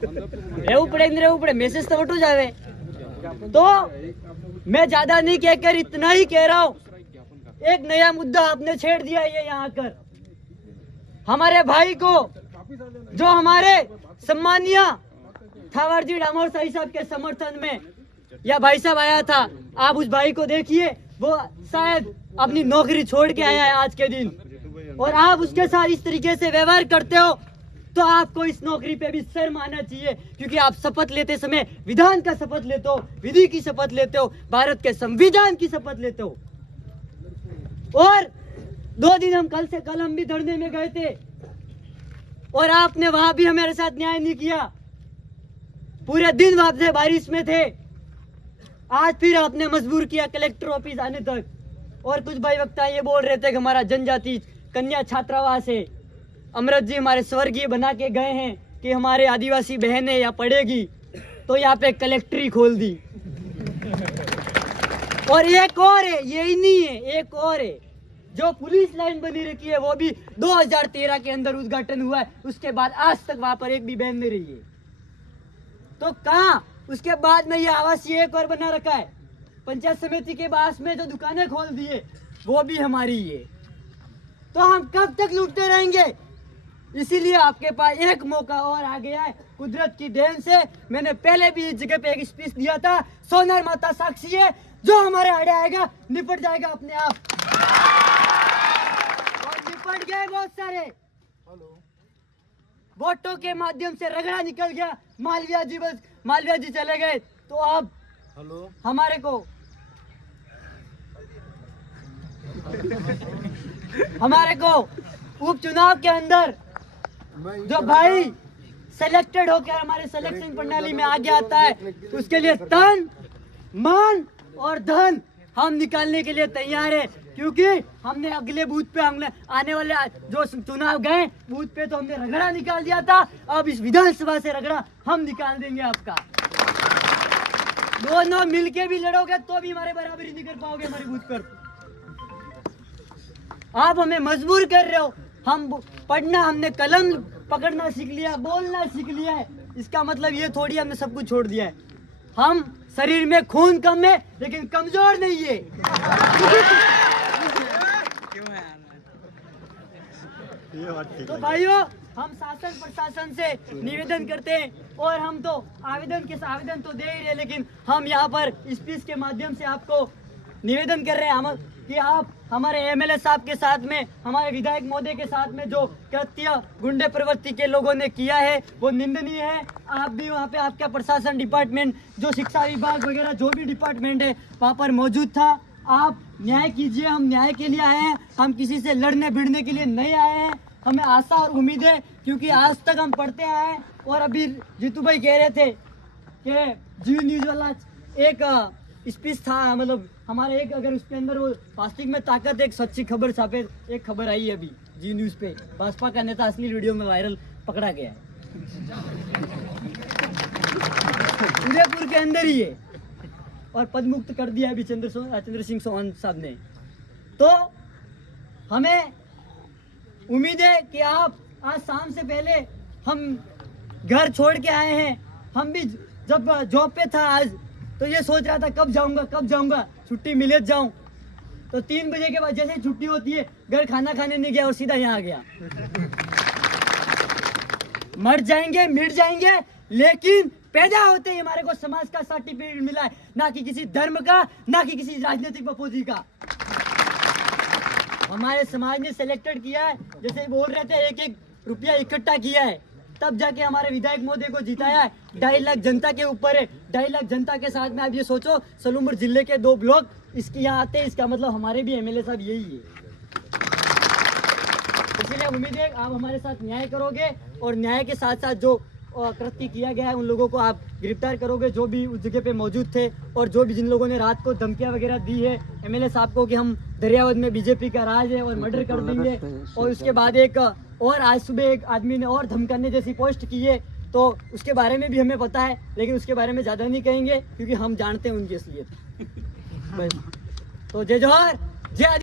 રહેવું પડે मैसेज तो उठ जावे। तो मैं ज्यादा नहीं कहकर इतना ही कह रहा हूँ, एक नया मुद्दा आपने छेड़ दिया ये यहाँ कर। हमारे भाई को जो हमारे सम्मानीय थावरजी डामोर साहब के समर्थन में या भाई साहब आया था, आप उस भाई को देखिए, वो शायद अपनी नौकरी छोड़ के आया है आज के दिन, और आप उसके साथ इस तरीके से व्यवहार करते हो तो आपको इस नौकरी पे भी शर्म आना चाहिए, क्योंकि आप शपथ लेते समय विधान का शपथ लेते हो, विधि की शपथ लेते हो, भारत के संविधान की शपथ लेते हो। और 2 दिन हम भी धरने में गए थे और आपने वहां भी हमारे साथ न्याय नहीं किया, पूरे दिन वहां से बारिश में थे। आज फिर आपने मजबूर किया कलेक्टर ऑफिस आने तक, और कुछ भाई वक्ता ये बोल रहे थे कि हमारा जनजाति कन्या छात्रावास है। अमृत जी हमारे स्वर्गीय बना के गए हैं कि हमारे आदिवासी बहनें या पढ़ेगी, तो यहाँ पे कलेक्ट्री खोल दी। और एक और है, यही नहीं है, एक और है, जो पुलिस लाइन बनी रखी है वो भी 2013 के अंदर उद्घाटन हुआ है, उसके बाद आज तक वहां पर एक भी बहन नहीं रही है। तो कहाँ उसके बाद में ये आवासीय एक और बना रखा है, पंचायत समिति के पास में जो दुकानें खोल दी है वो भी हमारी है। तो हम कब तक लूटते रहेंगे? इसीलिए आपके पास एक मौका और आ गया है, कुदरत की देन से। मैंने पहले भी इस जगह पे एक स्पीच दिया था, सोनार माता साक्षी है, जो हमारे आड़े आएगा निपट जाएगा अपने आप। और निपट गए बहुत सारे, वोटों के माध्यम से रगड़ा निकल गया। मालविया जी चले गए, तो अब हमारे को उपचुनाव के अंदर जो भाई सिलेक्टेड होकर हमारे सिलेक्शन प्रणाली में आगे आता है, उसके लिए तन मन और धन हम निकालने के लिए तैयार है, क्योंकि हमने अगले बूथ पे हमने आने वाले जो चुनाव गए बूथ पे तो हमने रगड़ा निकाल दिया था। अब इस विधानसभा से रगड़ा हम निकाल देंगे आपका। दोनों मिलके भी लड़ोगे तो भी हमारे बराबरी नहीं कर पाओगे हमारे बूथ पर। आप हमें मजबूर कर रहे हो। हम पढ़ना, हमने कलम पकड़ना सीख लिया, बोलना सीख लिया है, इसका मतलब ये थोड़ी हमने सब कुछ छोड़ दिया है। हम शरीर में खून कम है लेकिन कमजोर नहीं है। तो भाइयों, हम शासन प्रशासन से निवेदन करते हैं, और हम तो आवेदन तो दे ही रहे, लेकिन हम यहाँ पर स्पीच के माध्यम से आपको निवेदन कर रहे हैं कि आप हमारे एमएलए साहब के साथ में, हमारे विधायक महोदय के साथ में जो कृत्य गुंडे प्रवृत्ति के लोगों ने किया है वो निंदनीय है। आप भी वहाँ पे, आपका प्रशासन डिपार्टमेंट, जो शिक्षा विभाग वगैरह जो भी डिपार्टमेंट है वहाँ पर मौजूद था। आप न्याय कीजिए, हम न्याय के लिए आए हैं, हम किसी से लड़ने भिड़ने के लिए नहीं आए हैं। हमें आशा और उम्मीद है, क्योंकि आज तक हम पढ़ते आए हैं। और अभी जीतू भाई कह रहे थे कि जी न्यूज वाला एक स्पीच था, मतलब हमारे एक, अगर उसके अंदर वो प्लास्टिक में ताकत, एक सच्ची खबर छापे, एक खबर आई है अभी जी न्यूज पे, भाजपा का नेता असली वीडियो में वायरल पकड़ा गया है, उदयपुर के अंदर ही है, और पदमुक्त कर दिया अभी चंद्र सिंह सोहन साहब ने। तो हमें उम्मीद है कि आप आज शाम से पहले, हम घर छोड़ के आए हैं, हम भी जब जॉब पे था आज, तो ये सोच रहा था कब जाऊंगा, छुट्टी मिले जाऊं। तो 3 बजे के बाद जैसे छुट्टी होती है, घर खाना खाने नहीं गया और सीधा यहाँ आ गया। मर जाएंगे, मिट जाएंगे, लेकिन पैदा होते ही हमारे को समाज का सर्टिफिकेट मिला है, ना कि किसी धर्म का, ना कि किसी राजनीतिक बपोजी का। हमारे समाज ने सिलेक्टेड किया है, जैसे बोल रहे थे 1-1 रुपया इकट्ठा किया है, तब जाके हमारे विधायक महोदय को जिताया है। 2.5 लाख जनता के ऊपर है, 2.5 लाख जनता के साथ में आप ये सोचो, सलूमपुर जिले के 2 ब्लॉक इसके यहाँ आते हैं, इसका मतलब हमारे भी एमएलए साहब यही है। इसलिए उम्मीद है आप हमारे साथ न्याय करोगे, और न्याय के साथ साथ जो कृत्य किया गया है उन लोगों को आप गिरफ्तार करोगे, जो भी उस जगह पे मौजूद थे, और जो भी जिन लोगों ने रात को धमकियां वगैरह दी है एमएलए साहब को कि हम दरियावद में बीजेपी का राज है और मर्डर कर देंगे। और उसके बाद एक और आज सुबह एक आदमी ने और धमकाने जैसी पोस्ट की है, तो उसके बारे में भी हमें पता है, लेकिन उसके बारे में ज़्यादा नहीं कहेंगे क्योंकि हम जानते हैं उनकी असलियत। तो जय जोहार, जय